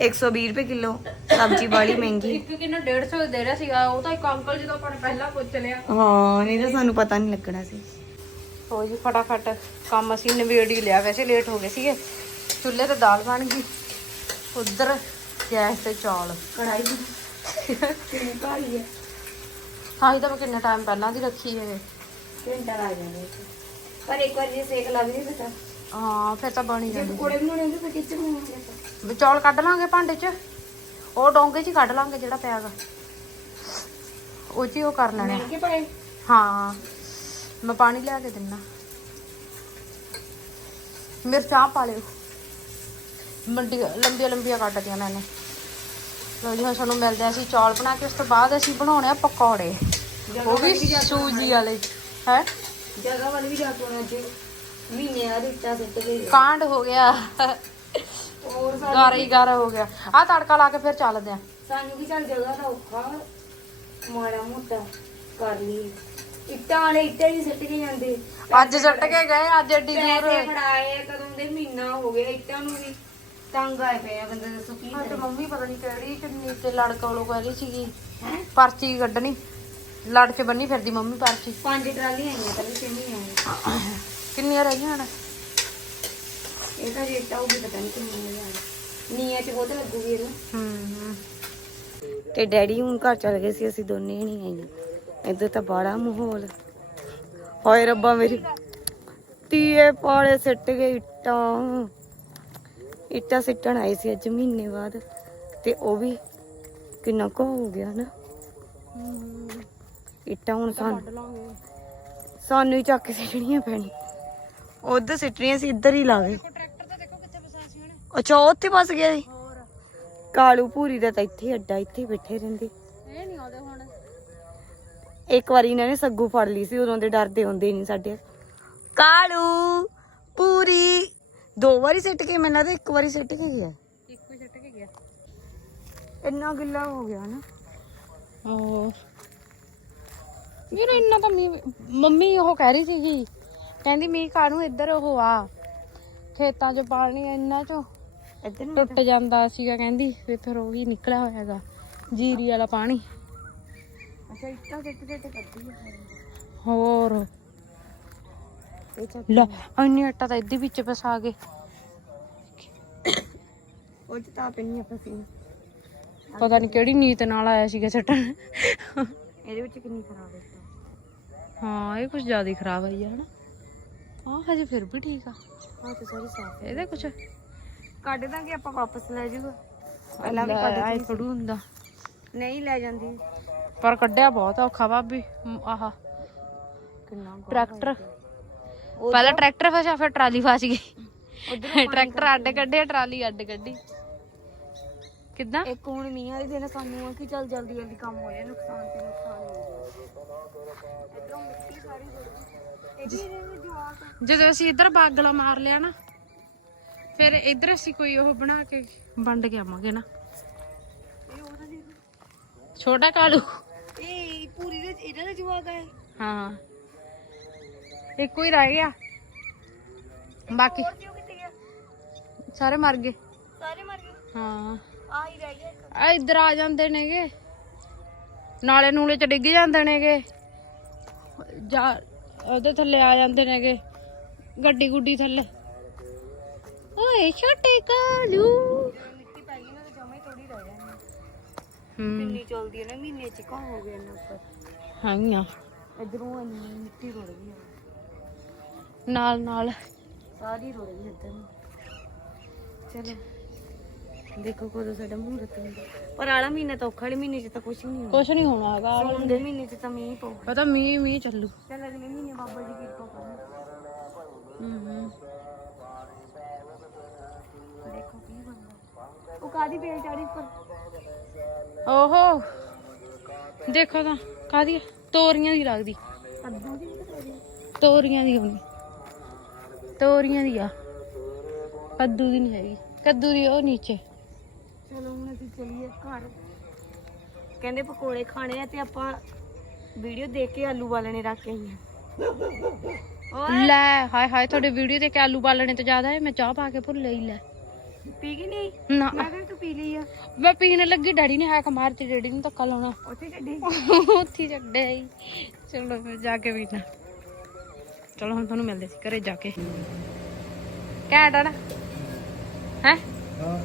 120 ਰੁਪਏ ਕਿਲੋ ਸਬਜ਼ੀ ਵਾਲੀ ਮਹਿੰਗੀ। ਇੱਕ ਕਿੰਨਾ 150 ਦੇ ਰਿਹਾ ਸੀਗਾ। ਉਹ ਤਾਂ ਇੱਕ ਅੰਕਲ ਜਦੋਂ ਆਪਾਂ ਨੇ ਪਹਿਲਾਂ ਪੁੱਛ ਲਿਆ। ਹਾਂ ਨਹੀਂ ਤਾਂ ਸਾਨੂੰ ਪਤਾ ਨਹੀਂ ਲੱਗਣਾ ਸੀ। ਹੋ ਜੀ ਫਟਾਫਟ ਕੰਮ ਅਸੀਂ ਨਵੇੜ ਹੀ ਲਿਆ। ਵੈਸੇ ਲੇਟ ਹੋ ਗਏ ਸੀਗੇ। ਚੁੱਲ੍ਹੇ ਤੇ ਦਾਲ ਬਣ ਗਈ। ਉਧਰ ਗੈਸ ਤੇ ਚੌਲ। ਕੜਾਈ ਕਿੰਨੀ ਭਾਰੀ ਹੈ। ਹਾਂ ਇਹ ਤਾਂ ਮੈਂ ਕਿੰਨਾ ਟਾਈਮ ਪਹਿਲਾਂ ਦੀ ਰੱਖੀ ਹੈ। ਘੰਟਾ ਲੱਗ 'ਚ। ਪਰ ਇੱਕ ਵਾਰ ਜੇ ਸੇਕ ਲੱਗ ਜੇ ਤਾਂ ਹਾਂ ਫਿਰ ਤਾਂ ਬਣ ਜੇ ਜਾਂਦੀ। ਪਕੌੜੇ ਬਣਾਉਣੇ ਆਪਾਂ। ਕੱਢ ਲਾਂਗੇ ਭਾਂਡੇ 'ਚ। ਉਹ ਡੋਂਗੇ 'ਚ ਹੀ ਕੱਢ ਲਾਂਗੇ ਜਿਹੜਾ ਪਿਆ ਗਾ। ਉਹ 'ਚ ਹੀ ਉਹ ਕਰ ਲੈਣੇ। ਮਹਿੰਗੇ ਪਏ ਹਾਂ ਮੈਂ ਪਾਣੀ ਲਿਆ ਕੇ ਦਿੰਨਾ। ਮਿਰਚਾਂ ਪਾ ਲਿਓ। ਮੰਡੀ ਲੰਬੀਆਂ ਲੰਬੀਆਂ ਕੱਟਦੀਆਂ ਮੈਨੇ ਲੋ ਜੀ ਹੁਣ ਸਾਨੂੰ ਮਿਲਦੇ ਆ ਅਸੀਂ ਚੌਲ ਬਣਾ ਕੇ ਉਸ ਤੋਂ ਬਾਅਦ ਅਸੀਂ ਬਣਾਉਣੇ ਆ ਪਕੌੜੇ। ਉਹ ਵੀ ਸੂਜੀ ਵਾਲੇ। ਹੈ? ਜਗ੍ਹਾ ਵਾਲੀ ਵੀ ਜਾ ਕੇ ਆਉਣਾ ਜੇ। ਮਹੀਨੇ ਆ ਦਿੱਤਾ ਸਿੱਟ ਕੇ। ਕਾਂਡ ਹੋ ਗਿਆ। ਹੋਰ ਸਾ- ਗਾਰਾ ਹੀ ਗਾਰਾ ਹੋ ਗਿਆ। ਆ ਤੜਕਾ ਲਾ ਕੇ ਫਿਰ ਚੱਲਦੇ ਆ। ਸਾਨੂੰ ਵੀ ਚੱਲ ਜਗ੍ਹਾ ਦਾ ਔਖਾ। ਮਾੜਾ ਮੋਟਾ ਕਰ ਲਈ। ਇੱਟਾਂ ਵਾਲੇ ਇੱਟਾਂ ਹੀ ਸਿੱਟ ਕੇ ਜਾਂਦੇ। ਅੱਜ ਸੁੱਟ ਕੇ ਗਏ ਅੱਜ ਏਡੀ ਦੂਰ। ਪੈਸੇ ਫੜਾਏ ਕਦੋਂ ਦੇ ਮਹੀਨਾ ਹੋ ਗਿਆ ਇੱਟਾਂ ਨੂੰ ਵੀ। ਤੰਗ ਆਏ ਪਏ ਆ ਬੰਦੇ ਦੱਸੋ ਕੀ ਹਾਂ ਤੇ ਮੰਮੀ ਪਤਾ ਨਹੀਂ ਕਿਹੜੀ ਕਿੰਨੀ ਤੇ ਲੜਕਾ ਲੋ ਕਹਿ ਰਹੀ ਸੀਗੀ। ਹੈ? ਪਰਚੀ ਕੱਢਣੀ। ਲੜ ਕੇ ਬੰਨੀ ਫਿਰਦੀ ਮੰਮੀ ਪਰਚੀ। ਪੰਜ ਟਰਾਲੀਆਂ ਆਈਆਂ ਕੱਲ ਛੇ ਨਹੀਂ ਆਈਆਂ। ਕਿੰਨੀਆਂ ਰਹਿ ਹਨ ਇਹ ਤਾਂ ਉਹ ਵੀ ਪਤਾ ਨਹੀਂ ਕਿੰਨੀ ਹਜ਼ਾਰ ਨੀਆਂ ਚ ਬਹੁਤ ਲੱਗੂਗੀ ਇਹਨੂੰ। ਹੂੰ ਤੇ ਡੈਡੀ ਹੁਣ ਘਰ ਚਲੇ ਗਏ ਸੀ ਅਸੀਂ ਦੋਨੇ ਨਹੀਂ ਆਈਆਂ ਇੱਧਰ ਤਾਂ ਬੜਾ ਮਾਹੌਲ। ਹਾਏ ਰੱਬਾ ਮੇਰੀ। ਤੀਏ ਪਾਲੇ ਸਿੱਟ ਗਏ ਇੱਟਾਂ। ਇੱਟਾਂ ਸਿੱਟਣ ਆਏ ਸੀ ਅੱਜ ਮਹੀਨੇ ਬਾਅਦ। ਤੇ ਉਹ ਵੀ ਕਿੰਨਾ ਕੁ ਹੋ ਗਿਆ ਨਾ। ਇੱਟਾਂ ਹੁਣ ਸਾਨੂੰ ਸਾਨੂੰ ਹੀ ਚੱਕ ਕੇ ਸਿੱਟਣੀਆਂ ਪੈਣੀ ਉਧਰ ਸਿੱਟਣੀਆਂ ਸੀ ਇੱਧਰ ਹੀ ਲਾ ਗਏ ਟਰੈਕਟਰ ਤਾਂ ਦੇਖੋ ਕਿੱਥੇ ਫਸਾ ਸੀ ਉਹਨੇ। ਅੱਛਾ ਉਹ ਉੱਥੇ ਫਸ ਗਿਆ ਸੀ? ਹੋਰ। ਕਾਲੂ ਭੂਰੀ ਦਾ ਤਾਂ ਇੱਥੇ ਅੱਡਾ ਇੱਥੇ ਹੀ ਬੈਠੇ ਰਹਿੰਦੇ। ਇਹ ਨਹੀਂ ਆਉਂਦੇ ਹੁਣ। ਇੱਕ ਵਾਰੀ ਇਹਨਾਂ ਨੇ ਸੱਗੂ ਫੜ ਲਈ ਸੀ ਉਦੋਂ ਦੇ ਡਰਦੇ ਹੁੰਦੇ ਨਹੀਂ ਸਾਡੇ। ਕਾਲੂ ਪੂਰੀ ਦੋ ਵਾਰੀ ਸਿੱਟ ਕੇ ਮੈਨੂੰ ਲੱਗਦਾ ਇੱਕ ਵਾਰੀ ਸਿੱਟ ਕੇ ਗਿਆ। ਇੱਕੋ ਹੀ ਸਿੱਟ ਕੇ ਗਿਆ। ਇੰਨਾ ਗਿੱਲਾ ਹੋ ਗਿਆ ਨਾ। ਹੋਰ। ਮੇਰੇ ਇੰਨਾ ਤਾਂ ਮੀਂਹ ਮੰਮੀ ਉਹ ਕਹਿ ਰਹੀ ਸੀਗੀ ਕਹਿੰਦੀ ਮੀਂਹ ਕਾਹਨੂੰ ਇੱਧਰ ਉਹ ਆ। ਖੇਤਾਂ 'ਚ ਪਾਣੀ ਇੰਨਾ ਚੋਂ ਇੱਧਰ ਟੁੱਟ ਜਾਂਦਾ ਸੀਗਾ ਕਹਿੰਦੀ ਵੀ ਫਿਰ ਉਹ ਵੀ ਨਿਕਲਿਆ ਹੋਇਆਗਾ ਜੀਰੀ ਵਾਲਾ ਪਾਣੀ। ਅੱਛਾ ਇੱਟਾਂ ਸਿੱਟ ਕਰਦੀ ਹੈ ਹੋਰ। ਲੈ ਇੰਨੀ ਆਟਾ ਤਾਂ ਇੱਦੇ ਵਿੱਚ ਫਸਾ ਗਏ। ਉਹ ਤਾਂ ਪੈਣੀ ਫਸੀ ਪਤਾ ਨਹੀਂ ਕਿਹੜੀ ਨੀਤ ਨਾਲ ਆਇਆ ਸੀਗਾ ਸੱਟਣ ਇਹਦੇ ਵਿੱਚ ਕਿੰਨੀ ਖਰਾਬ ਹੈ ਹਾਂ ਇਹ ਕੁਝ ਜ਼ਿਆਦਾ ਹੀ ਖਰਾਬ ਆਈ ਆ ਹਨਾ। ਹਾਂ ਹਜੇ ਫਿਰ ਵੀ ਠੀਕ ਆ। ਹਾਂ ਤੇ ਸਾਰੀ ਸਾਫ਼ ਇਹਦੇ ਕੁਝ ਕੱਢ ਦਾਂਗੇ ਆਪਾਂ ਵਾਪਸ ਲੈ ਜਾਊਗਾ ਪਹਿਲਾਂ ਵੀ ਕੱਢ ਦਿੱਤੀ ਫੜੂ ਹੁੰਦਾ। ਨਹੀਂ ਲੈ ਜਾਂਦੀ। ਪਰ ਕੱਢਿਆ ਬਹੁਤ ਔਖਾ ਭਾਬੀ ਆਹ। ਕਿੰਨਾ ਟਰੈਕਟਰ। ਪਹਿਲਾਂ ਟਰੈਕਟਰ ਫਸਿਆ ਫਿਰ ਟਰਾਲੀ ਫਸ ਗਈ। ਟਰੈਕਟਰ ਅੱਡ ਕੱਢਿਆ ਟਰਾਲੀ ਅੱਡ ਕੱਢੀ। ਕਿੱਦਾਂ? ਇੱਕ ਹੁਣ ਮੀਂਹ ਵਾਲੇ ਦਿਨ ਸਾਨੂੰ ਆ ਕਿ ਚੱਲ ਜਲਦੀ ਜਲਦੀ ਕੰਮ ਹੋ ਜਾਏ ਨੁਕਸਾਨ ਤੇ ਨੁਕਸਾਨ ਹੋ ਇਧਰੋਂ ਮਿੱਟੀ ਸਾਰੀ ਜਦੋਂ ਅਸੀਂ ਇੱਧਰ ਬਾਗਲਾ ਮਾਰ ਲਿਆ ਨਾ, ਫਿਰ ਇੱਧਰ ਅਸੀਂ ਕੋਈ ਉਹ ਬਣਾ ਕੇ ਵੰਡ ਕੇ ਆਵਾਂਗੇ ਨਾ। ਛੋਟਾ ਕਾਲੂ। ਇਹ ਪੂਰੀ ਦੇ ਇਹਦਾ ਦਾ ਜਵਾਕ ਹੈ। ਹਾਂ ਇੱਕੋ ਹੀ ਰਹਿ ਗਿਆ। ਬਾਕੀ ਸਾਰੇ ਮਰ ਗਏ। ਸਾਰੇ ਮਰ ਗਏ ਹਾਂ। ਆ ਹੀ ਰਹਿ ਗਿਆ ਆ ਇੱਧਰ ਆ ਜਾਂਦੇ ਨੇਗੇ। ਨਾਲੇ ਨੂਲੇ ਚ ਡਿੱਗ ਜਾਂਦੇ ਨੇਗੇ। ਜਾ ਉਹਦੇ ਥੱਲੇ ਆ ਜਾਂਦੇ ਨੇਗੇ ਗੱਡੀ ਗੁੱਡੀ ਥੱਲੇ। ਓਏ ਛੋਟੇ ਕਾਲੂ। ਮਿੱਟੀ ਪੈ ਗਈ ਨਾ ਤਾਂ ਜਮਾ ਹੀ। ਥੋੜੀ ਰਹਿ ਜਾਣੀ ਹੂੰ ਕਿੰਨੀ ਚਲਦੀ ਹੈ ਨਾ ਮਹੀਨੇ ਚ ਕਾ ਹੋ ਗਿਆ ਨਾ ਉੱਪਰ? ਹਾਂ ਇਧਰੋਂ ਇੰਨੀ ਮਿੱਟੀ ਰੁੜ ਗਈ ਆ। ਨਾਲ ਨਾਲ ਸਾਰੀ ਰੁੜ ਗਈ ਇੱਧਰ ਚਲੋ। ਦੇਖੋ ਕਦੋਂ ਸਾਡਾ ਮੂਹਰਤ ਹੁੰਦਾ ਪਰ ਆਲਾ ਮਹੀਨਾ ਤਾਂ ਔਖਾ ਵਾਲੇ ਮਹੀਨੇ 'ਚ ਤਾਂ ਕੁਝ ਨਹੀਂ ਹੁੰਦਾ ਕੁਛ ਨਹੀਂ ਹੋਣਾ ਹੈਗਾ ਸਾਉਣ ਦੇ ਮਹੀਨੇ। 'ਚ ਤਾਂ ਮੀਂਹ ਪਊ। ਪਤਾ ਮੀਂਹ ਮੀਂਹ ਚੱਲੂ। ਚੱਲ ਅਗਲੇ ਮਹੀਨੇ ਬਾਬਾ ਜੀ ਕਿਰਪਾ ਕਰੂ। ਹੂੰ ਦੇਖੋ ਕੀ ਬਣਦਾ। ਉਹ ਕਾਦੀ ਬੇਲ ਚਾੜੀ ਪਰ ਓਹੋ। ਦੇਖੋ ਤਾਂ ਕਾਦੀ ਤੋਰੀਆਂ ਦੀ ਲੱਗਦੀ। ਦੀ ਤੋਰੀਆਂ ਦੀ ਹੋਣੀ। ਤੋਰੀਆਂ ਦੀ ਆ। ਕੱਦੂ ਦੀ ਨਹੀਂ ਹੈਗੀ। ਕੱਦੂ ਦੀ ਉਹ ਨੀਚੇ। ਚਲੋ ਹੁਣ ਅਸੀਂ ਚੱਲੀਏ ਘਰ। ਕਹਿੰਦੇ ਪਕੌੜੇ ਖਾਣੇ ਆ ਤੇ ਆਪਾਂ ਵੀਡੀਓ ਦੇਖ ਕੇ ਆਲੂ ਵਾਲਣੇ ਰੱਖ ਕੇ ਆਈਆਂ ਓਏ ਲੈ ਹਾਏ ਹਾਏ ਤੁਹਾਡੇ ਵੀਡੀਓ ਤੇ ਕਿ ਆਲੂ ਬਾਲਣੇ ਤੋਂ ਜ਼ਿਆਦਾ ਹੈ ਮੈਂ ਚਾਹ ਪਾ ਕੇ ਭੁੱਲ ਹੀ ਲੈ। ਪੀ ਗਈ ਨਹੀਂ? ਨਾ। ਮੈਂ ਕਿਹਾ ਤੂੰ ਪੀ ਲਈ ਆ। ਮੈਂ ਪੀਣ ਲੱਗੀ ਡੈਡੀ ਨੇ ਹਾਕ ਮਾਰ ਤੇ ਡੈਡੀ ਨੂੰ ਧੱਕਾ ਲਾਉਣਾ। ਉੱਥੇ ਛੱਡੀ ਉੱਥੇ ਛੱਡਿਆ ਹੀ ਚਲੋ ਫਿਰ ਜਾ ਕੇ ਪੀਣਾ। ਚਲੋ ਹੁਣ ਤੁਹਾਨੂੰ ਮਿਲਦੇ ਸੀ ਘਰੇ ਜਾ ਕੇ। ਘੈਂਟ ਆ ਨਾ। ਹੈ? ਹਾਂ।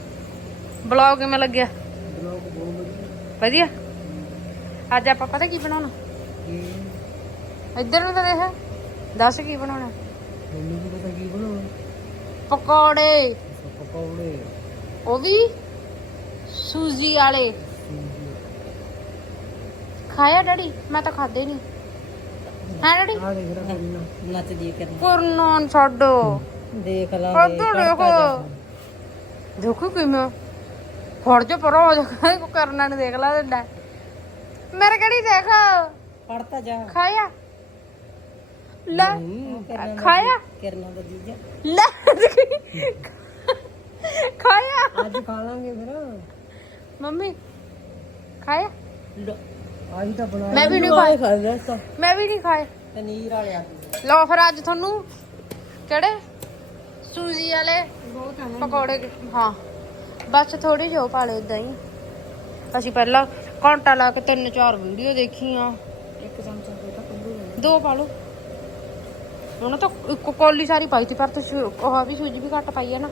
ਬਲੌਗ ਕਿਵੇਂ ਲੱਗਿਆ ਬਲੌਗ ਬਹੁਤ ਵਧੀਆ ਵਧੀਆ ਅੱਜ ਆਪਾਂ ਪਤਾ ਕੀ ਬਣਾਉਣਾ ਇੱਧਰ ਨੂੰ ਤਾਂ ਦੇਖ ਦੱਸ ਕੀ ਬਣਾਉਣਾ ਮੈਨੂੰ ਕੀ ਪਤਾ ਕੀ ਬਣਾਉਣਾ ਪਕੌੜੇ ਪਕੌੜੇ ਉਹ ਵੀ ਸੂਜੀ ਵਾਲੇ ਖਾਇਆ ਡੈਡੀ ਮੈਂ ਤਾਂ ਖਾਦੇ ਨਹੀਂ ਹੈ ਡੈਡੀ ਆ ਦੇਖ ਰਾ ਕਰਨਾ ਨੱਚ ਦੀ ਕਰਨਾ ਕਰਨਾ ਛੱਡੋ ਦੇਖ ਲਾ ਇੱਧਰ ਦੇਖੋ ਦੇਖੋ ਕਿਵੇਂ ਫੜ ਜਾ ਪਰੋ ਹੋ ਜਾ ਕੋ ਕਰਨਾ ਨਹੀਂ ਦੇਖ ਲਾ ਦਿੰਦਾ। ਮੇਰੇ ਕਿਹੜੀ ਦੇਖ? ਪੜਤਾ ਜਾ। ਖਾਇਆ? ਲੈ। ਖਾਇਆ? ਕਰਨਾ ਦਾ ਜੀਜਾ। ਲੈ ਖਾਇਆ? ਅੱਜ ਖਾ ਲਾਂਗੇ ਫਿਰ। ਮੰਮੀ ਖਾਇਆ? ਅੱਜ ਤਾਂ ਬਣਾ ਮੈਂ ਵੀ ਨਹੀਂ ਖਾਇਆ। ਖਾਦਾ ਤਾਂ। ਮੈਂ ਵੀ ਨਹੀਂ ਖਾਇਆ। ਪਨੀਰ ਵਾਲਿਆ ਲਓ ਫਿਰ ਅੱਜ ਤੁਹਾਨੂੰ ਕਿਹੜੇ? ਸੂਜੀ ਵਾਲੇ ਪਕੌੜੇ। ਹਾਂ। ਬਸ ਥੋੜੀ ਜਿਹੀ ਪਾ ਲਏ ਇਦਾਂ ਹੀ। ਅਸੀਂ ਪਹਿਲਾਂ ਘੰਟਾ ਲਾ ਕੇ ਤਿੰਨ ਚਾਰ ਵੀਡੀਓ ਦੇਖੀਆਂ। ਇੱਕ ਚਮਚਾ ਦੇ ਤਾਂ ਕੰਦੂ ਲੈ ਦੋ ਪਾ ਲਓ। ਉਹਨਾਂ ਤਾਂ ਇੱਕ ਕੋਲੀ ਸਾਰੀ ਪਾਈ ਤੀ ਪਰ ਤੁਸੀਂ ਉਹ ਵੀ ਸੂਜੀ ਵੀ ਘੱਟ ਪਾਈ ਹੈ ਨਾ।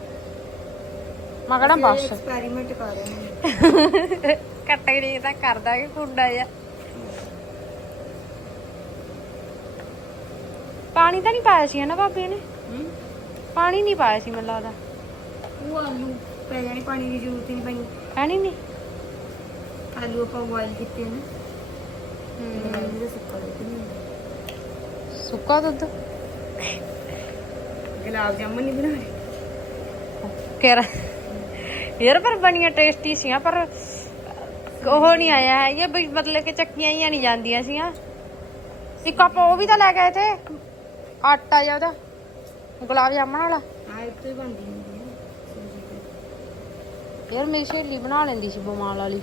ਮੈਂ ਕਹਣਾ ਬਸ। ਐਕਸਪੈਰੀਮੈਂਟ ਕਰ ਰਹੇ ਨੇ। ਕੱਟ ਨਹੀਂ ਤਾਂ ਕਰਦਾ ਕਿ ਕੁੰਡਾ ਜਿਹਾ। ਪਾਣੀ ਤਾਂ ਨਹੀਂ ਪਾਇਆ ਸੀ ਨਾ ਭਾਬੀ ਨੇ ਪਾਣੀ ਨਹੀਂ ਪਾਇਆ ਸੀ ਮੈਨੂੰ ਲੱਗਦਾ। ਉਹ ਆਲੂ। ਪੈ ਜਾਣੇ ਪਾਣੀ ਦੀ ਜ਼ਰੂਰਤ ਹੀ ਨਹੀਂ ਪੈਣੀ ਪਾਣੀ ਨਹੀਂ? ਆਲੂ ਆਪਾਂ ਬੋਇਲ ਕੀਤੇ ਨੇ। ਇਹਦੇ ਸੁੱਕਾ ਦੁੱਧ ਨਹੀਂ ਹੁੰਦਾ। ਸੁੱਕਾ ਦੁੱਧ? ਗੁਲਾਬ ਜਾਮੁਨ ਨਹੀਂ ਬਣਾਏ? ਕਿਹੜਾ ਯਾਰ ਪਰ ਬਣੀਆਂ ਟੇਸਟੀ ਸੀਆਂ ਪਰ ਉਹ ਨਹੀਂ ਆਇਆ ਹੈ। ਇਹ ਵੀ ਮਤਲਬ ਕਿ ਚੱਕੀਆਂ ਹੀ ਨਹੀਂ ਜਾਂਦੀਆਂ ਸੀਆਂ। ਇੱਕ ਆਪਾਂ ਉਹ ਵੀ ਤਾਂ ਲੈ ਗਏ ਤੇ ਆਟਾ ਜਿਹਾ ਉਹਦਾ ਗੁਲਾਬ ਜਾਮਣ ਵਾਲਾ। ਆ ਬਣਦੀ ਦੀ। ਯਾਰ ਮੇਰੀ ਸਹੇਲੀ ਬਣਾ ਲੈਂਦੀ ਸੀ ਬਮਾਲ ਵਾਲੀ।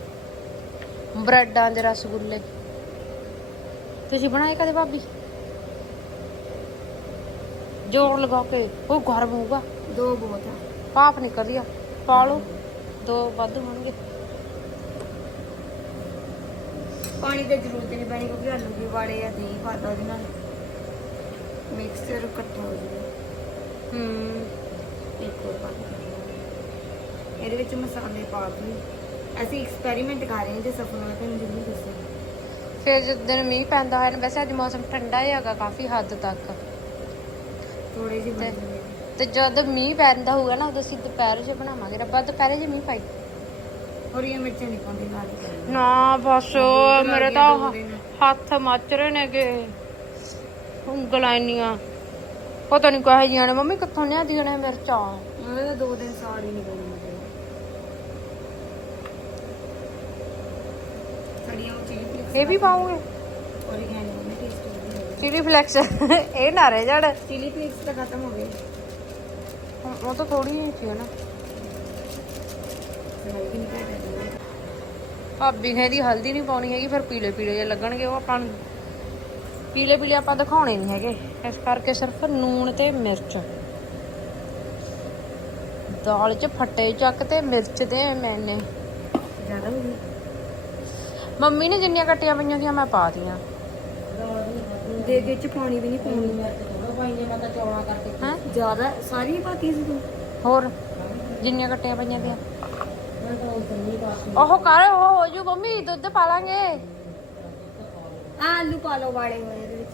ਬ੍ਰੈਡਾਂ ਦੇ ਰਸਗੁੱਲੇ। ਤੁਸੀਂ ਬਣਾਏ ਕਦੇ ਭਾਬੀ? ਜੋਰ ਲਗਾ ਕੇ। ਉਹ ਗਰਮ ਹੋਊਗਾ। ਦੋ ਬਹੁਤ ਆ। ਭਾਪ ਨਿਕਲ ਰਹੀ ਪਾ ਲਓ। ਦੋ ਵੱਧ ਹੋਣਗੇ। ਪਾਣੀ ਦੀ ਜ਼ਰੂਰਤ ਨਹੀਂ ਪੈਣੀ ਕਿਉਂਕਿ ਆਲੂ ਵੀ ਵਾੜੇ ਆ ਦਹੀਂ ਪਾਦਾ ਉਹਦੇ ਨਾਲ। ਮਿਕਸਚਰ ਇਕੱਠਾ ਹੋ ਜਾਊਗਾ। ਹੂੰ। ਇੱਕ ਹੋਰ ਪਾ ਦਿੰਦੇ ਇਹਦੇ ਵਿੱਚ ਮਸਾਲੇ ਪਾ ਦੂੰ ਅਸੀਂ ਐਕਸਪੈਰੀਮੈਂਟ ਕਰ ਰਹੇ ਹਾਂ ਜੇ ਸਫਲ ਹੋਇਆ ਤਾਂ ਜ਼ਰੂਰ ਦੱਸੋ। ਫਿਰ ਜਦੋਂ ਮੀਂਹ ਪੈਂਦਾ ਹੈ ਵੈਸੇ ਅੱਜ ਮੌਸਮ ਠੰਡਾ ਹੀ ਹੈਗਾ ਕਾਫੀ ਹੱਦ ਤੱਕ। ਥੋੜੇ ਜਿਹੇ ਤੇ- ਜਾਂਦੇ। ਤੇ ਮੀਂਹ ਪੈਂਦਾ ਹੋਊਗਾ ਨਾ ਉਦੋਂ ਅਸੀਂ ਦੁਪਹਿਰ 'ਚ ਬਣਾਵਾਂਗੇ। ਰੱਬਾ ਦੁਪਹਿਰੇ 'ਚ ਮੀਂਹ ਪਾਈ? ਹਰੀਆਂ ਮਿਰਚਾਂ ਨਹੀਂ ਪਾਉਂਦੇ ਨਾਲ। ਨਾ ਬਸ ਮੇਰੇ ਤਾਂ। ਹੱਥ ਮੱਚ ਰਹੇ ਨੇਗੇ। ਉਂਗਲਾਂ ਇੰਨੀਆਂ। ਪਤਾ ਨਹੀਂ ਕਹੇ ਜੀਆਂ ਨੇ। ਮੰਮੀ ਕਿੱਥੋਂ ਲਿਆਦੀਆਂ ਨੇ ਮਿਰਚਾਂ ਉਹਨਾਂ ਦਾ ਦੋ ਦਿਨ ਸਾੜ ਹੀ ਨਹੀਂ ਕਰਨੀ ਸੜੀਆਂ ਉਹ ਚੀਜ਼ ਫਲਿਕਸ ਇਹ ਵੀ ਪਾਉਂਗੇ? ਚਿਲੀ ਫਲੈਕਸ ਇਹ ਨਾ ਰਹਿ ਜਾਣ। ਚਿਲੀ ਫਲੈਕਸ ਤਾਂ ਖਤਮ ਹੋ ਗਏ। ਉਹ ਤਾਂ ਥੋੜੀ ਜਿਹੀ ਸੀ ਨਾ। ਭਾਬੀ ਕਹਿੰਦੀ ਹਲਦੀ ਨਹੀਂ ਪਾਉਣੀ ਹੈਗੀ ਫਿਰ ਪੀਲੇ ਪੀਲੇ ਜੇ ਲੱਗਣਗੇ। ਉਹ ਆਪਾਂ ਪੀਲੇ ਪੀਲੇ ਆਪਾਂ ਦਿਖਾਉਣੇ ਨਹੀਂ ਹੈਗੇ। ਇਸ ਕਰਕੇ ਸਿਰਫ ਨੂਣ ਤੇ ਮਿਰਚ। ਦਾਲ 'ਚ ਫੱਟੇ ਚੱਕ ਤੇ ਮਿਰਚ ਦੇ ਮੈਨੇ। ਜ਼ਿਆਦਾ ਹੋ ਮੰਮੀ ਨੇ ਜਿੰਨੀਆਂ ਕੱਟੀਆਂ ਪਈਆਂ ਸੀ ਮੈਂ ਪਾ ਦੀਆਂ ਦੇ ਵਿੱਚ ਪਾਣੀ ਵੀ ਨਹੀਂ ਪਾਉਣੀ ਹੈ? ਜ਼ਿਆਦਾ ਸਾਰੀ ਪਾਤੀ ਸੀ ਹੋਰ ਜਿੰਨੀਆਂ ਕੱਟੀਆਂ ਪਈਆਂ ਦੀਆਂ। ਉਹ ਕਰ ਆਲੂ ਪਾ ਲਓ ਵਾਲੇ ਵਿੱਚ।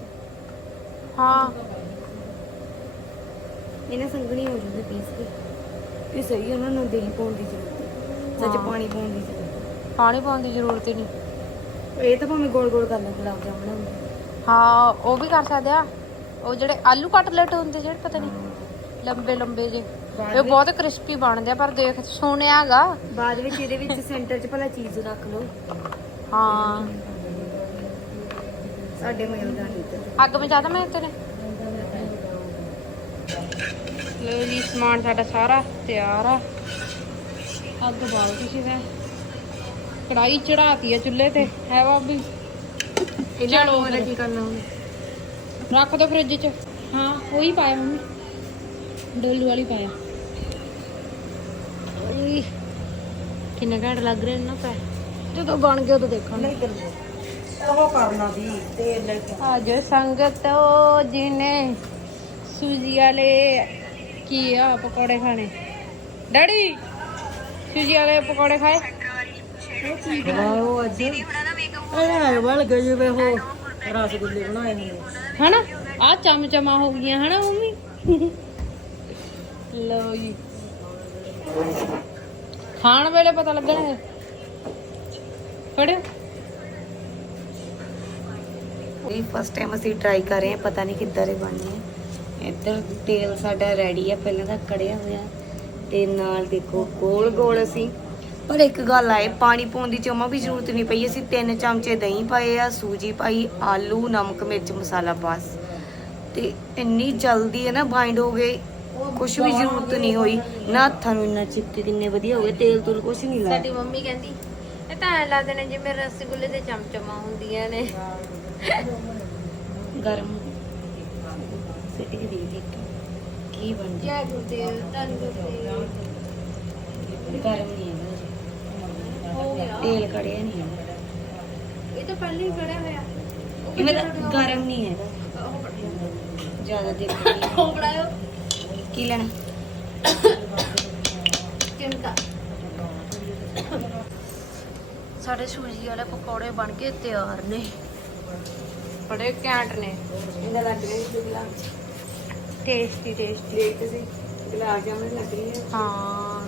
ਹਾਂ। ਇਹਨਾਂ ਸੰਘਣੀ ਹੋ ਜੂਗੀ ਪੀਸ ਕੇ। ਇਹ ਸਹੀ ਉਹਨਾਂ ਨੂੰ ਦੇਣ ਪਾਉਣ ਦੀ ਜ਼ਰੂਰਤ। ਹੈ। ਸੱਚ ਪਾਣੀ ਪਾਉਣ ਦੀ ਜ਼ਰੂਰਤ। ਹੈ। ਪਾਣੀ ਪਾਉਣ ਦੀ ਜ਼ਰੂਰਤ ਹੀ ਨਹੀਂ। ਇਹ ਤਾਂ ਭਾਵੇਂ ਗੋਲ ਗੋਲ ਕਰ ਲੈ ਗੁਲਾਬ ਜਾਮਣ ਹੁੰਦੇ ਹਾਂ ਉਹ ਵੀ ਕਰ ਸਕਦੇ ਆ। ਉਹ ਜਿਹੜੇ ਆਲੂ ਕਟਲੇਟ ਹੁੰਦੇ ਜਿਹੜੇ ਪਤਾ ਨਹੀਂ ਲੰਬੇ ਲੰਬੇ ਜੇ ਇਹ ਬਹੁਤ ਕ੍ਰਿਸਪੀ ਬਣਦੇ ਆ ਪਰ ਦੇਖ ਸੁਣਿਆਗਾ। ਬਾਅਦ ਵਿੱਚ ਇਹਦੇ ਵਿੱਚ ਸੈਂਟਰ 'ਚ ਭਲਾ ਚੀਜ਼ ਰੱਖ ਲਓ। ਹਾਂ। ਸਾਡੇ ਮਿਲਦਾ ਨਹੀਂ ਤੇ। ਅੱਗ ਮਚਾ ਦਾਂ ਮੈਂ ਤੇਰੇ। ਲੋ ਜੀ ਸਮਾਨ ਸਾਡਾ ਸਾਰਾ ਤਿਆਰ ਆ। ਅੱਗ ਬਾਲ ਤੁਸੀਂ ਫੇ ਕੜਾਈ ਚੜਾਤੀ ਆ ਚੁੱਲ੍ਹੇ ਤੇ ਹੈ ਬਾਬੀ ਇਹਨਾਂ ਨੂੰ। ਕੀ ਕਰਨਾ ਹੁਣ? ਰੱਖ ਦੋ ਫ੍ਰਿਜ 'ਚ। ਹਾਂ ਉਹੀ ਪਾਇਆ ਮੰਮੀ। ਡੋਲੂ ਵਾਲੀ ਪਾਇਆ। ਓਏ ਕਿੰਨਾ ਘੱਟ ਲੱਗ ਰਿਹਾ ਨਾ ਪੈ। ਜਦੋਂ ਬਣ ਗਿਆ ਉਦੋਂ ਦੇਖਾਂਗੇ। ਨਹੀਂ ਕਰਦੇ ਉਹ ਕਰਨਾ ਦੀ ਤੇਲ ਲੈ ਕੇ। ਅੱਜ ਸੰਗਤ ਉਹ ਜਿਨੇ ਸੂਜੀ ਵਾਲੇ ਕੀ ਆ ਪਕੌੜੇ ਖਾਣੇ? ਡੈਡੀ ਸੂਜੀ ਵਾਲੇ ਪਕੌੜੇ ਖਾਏ? ਉਹ ਅੱਜ। ਇਹ ਬਣ ਗਏ ਜਿਵੇਂ ਉਹ ਰਸਗੁੱਲੇ ਬਣਾਏ ਹੁੰਦੇ ਹਨਾ? ਆ ਚਮਚਮਾ ਹੋ ਗਈਆਂ ਹਨਾ ਮੰਮੀ? ਲਓ ਜੀ। ਖਾਣ ਵੇਲੇ ਪਤਾ ਲੱਗਣਾ ਹੈ। ਫੜਿਓ। ਇਹ ਫਸਟ ਟਾਈਮ ਅਸੀਂ ਟਰਾਈ ਕਰ ਰਹੇ ਹਾਂ ਪਤਾ ਨਹੀਂ ਕਿੱਦਾਂ ਦੇ ਬਣਨੇ ਆ। ਇੱਧਰ ਤੇਲ ਸਾਡਾ ਰੈਡੀ ਆ ਪਹਿਲਾਂ ਤਾਂ ਕੜਿਆ ਹੋਇਆ। ਤੇ ਨਾਲ ਦੇਖੋ ਗੋਲ ਗੋਲ ਅਸੀਂ ਪਰ ਇੱਕ ਗੱਲ ਆਏ ਪਾਣੀ ਪਾਉਣ ਦੀ ਜਮਾ ਵੀ ਜ਼ਰੂਰਤ ਨਹੀਂ ਪਈ। ਅਸੀਂ ਤਿੰਨ ਚਮਚੇ ਦਹੀਂ ਪਾਏ ਆ ਸੂਜੀ ਪਾਈ ਆਲੂ ਨਮਕ ਮਿਰਚ ਮਸਾਲਾ ਬਸ। ਤੇ ਇੰਨੀ ਜਲਦੀ ਹੈ ਨਾ ਬਾਈਂਡ ਹੋ ਗਏ ਕੁਝ ਵੀ ਜ਼ਰੂਰਤ ਨਹੀਂ ਹੋਈ। ਨਾ ਹੱਥਾਂ ਨੂੰ ਇੰਨਾ ਚਿਪਕੇ ਕਿੰਨੇ ਵਧੀਆ ਹੋ ਗਏ ਤੇਲ ਤੁਲ ਕੁਝ ਨਹੀਂ ਲਾਇਆ। ਸਾਡੀ ਮੰਮੀ ਕਹਿੰਦੀ ਇਹ ਤਾਂ ਐ ਲੱਗਦੇ ਨੇ ਜਿਵੇਂ ਰਸਗੁੱਲੇ ਦੇ ਚਮਚਮਾ ਹੁੰਦੀਆਂ ਨੇ। ਗਰਮ। ਸਿੱਟ ਕੇ ਦੇਖ ਕੀ ਬਣ ਗਿਆ ਗੁਰਦੇਵ ਧੰਨ ਗੁਰਦੇਵ। ਗਰਮ ਨਹੀਂ ਹੈ ਹੋ ਗਿਆ ਤੇਲ ਕੜਿਆ ਨਹੀਂ ਹੈ ਇਹ ਤਾਂ ਪਹਿਲੇ ਹੀ ਖੜਿਆ ਹੋਇਆ। ਕਿਵੇਂ ਦਾ ਗਰਮ ਨਹੀਂ ਹੈ। ਜ਼ਿਆਦਾ ਦੇਰ ਨਹੀਂ। ਉਹ ਬੜਾਇਓ ਕੀ ਲੈਣਾ? ਕਿੰਕਾ ਸਾਡੇ ਸੂਜੀ ਵਾਲੇ ਪਕੌੜੇ ਬਣ ਕੇ ਤਿਆਰ ਨੇ। ਬੜੇ ਘੈਂਟ ਨੇ। ਇਹਦਾ ਲੱਗ ਰਿਹਾ ਸੀ ਗੁਲਾਬ ਟੇਸਟੀ ਟੇਸਟੀ। ਦੇਖ ਤੁਸੀਂ ਗੁਲਾਬ ਜਾਮਣ ਲੱਗ ਰਹੀ ਹੈ। ਹਾਂ।